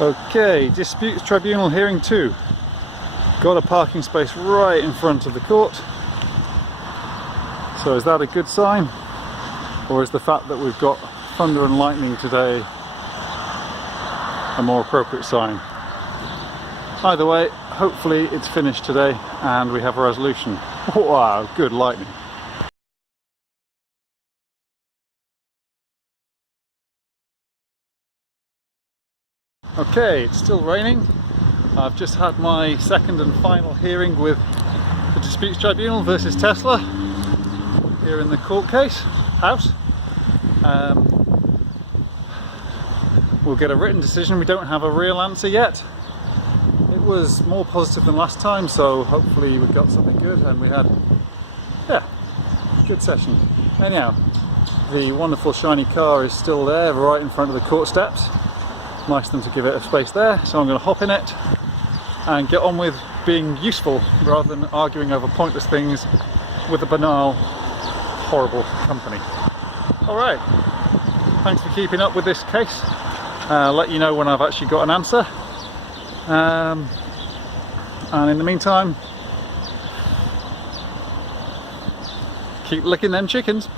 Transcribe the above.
Okay, Disputes Tribunal hearing 2. Got a parking space right in front of the court. So is that a good sign? Or is the fact that we've got thunder and lightning today a more appropriate sign? Either way, hopefully it's finished today and we have a resolution. Wow, good lightning. Okay, it's still raining. I've just had my second and final hearing with the Disputes Tribunal versus Tesla here in the court house. We'll get a written decision. We don't have a real answer yet. It was more positive than last time, so hopefully we got something good, and we had, yeah, good session. Anyhow, the wonderful shiny car is still there right in front of the court steps. Nice of them to give it a space there, so I'm going to hop in it and get on with being useful rather than arguing over pointless things with a banal, horrible company. Alright, thanks for keeping up with this case. I'll let you know when I've actually got an answer. And in the meantime, keep licking them chickens.